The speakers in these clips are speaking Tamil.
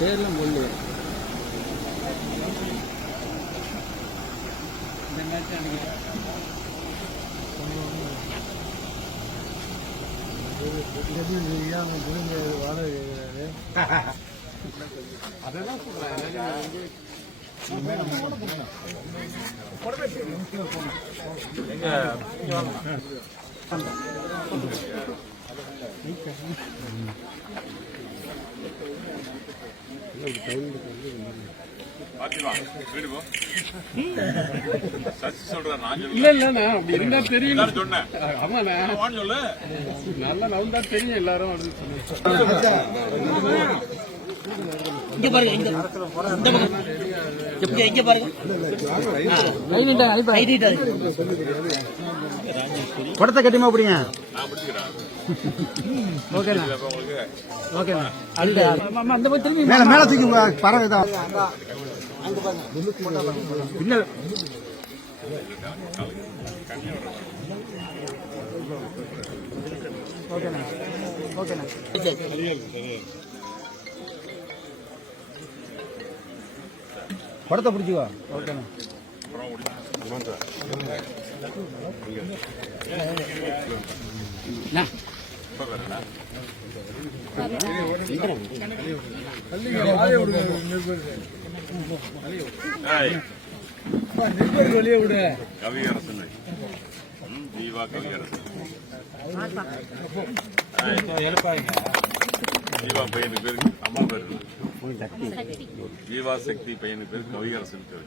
பேர்லாம் அன்னைக்கு அதான் சொல்றேன் நல்லா நவுந்தா தெரியும் எல்லாரும் அப்படின்னு சொன்னேன். இங்க பாருங்க இங்க. இந்த பக்கம் இங்க இங்க பாருங்க. கை நீட்டாரு. குடத்தை கட்டிமா பிடிச்சிக்கிறேன் ஓகேண்ணா ஓகேண்ணா ஆமா, அந்த பக்கம் திரும்பி மேல மேல தூக்கி உங்க பறவை தான் இல்ல ஓகேண்ணா ஓகேண்ணா குடத்தை பிடிச்சிக்கோ. ஓகேண்ணா வெளியே விடு கவியரசன். ஜீவா கவியரசன். ஏய், ஜீவா பையனுக்கு பேரு அம்மா பேரு. ஜீவா சக்தி பையனுக்கு பேரு கவியரசன் பேரு.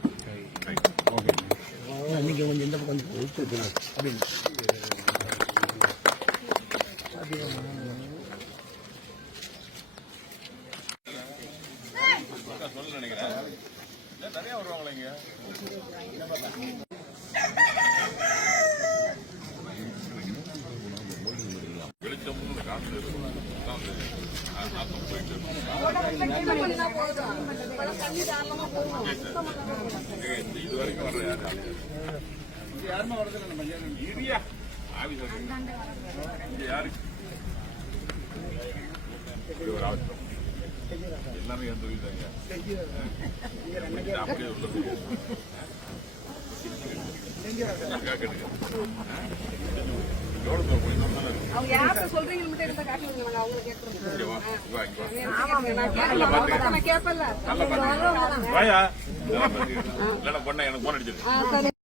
கொஞ்சம் இந்த பக்கம் சொல்ல நினைக்கிறேன் இல்ல, நிறைய வருவாங்களே இங்க வெளிச்சம்னு காசு இது வரைக்கும் வர்ற யாரு? இரியா. ஆபீஸ் வரைக்கும். இங்க யாரு? இது ஒரு ஆட்டம். எல்லாமே அப்படியே உள்ளது எனக்கு போன் அடிச்சிரு. ஆ சரி.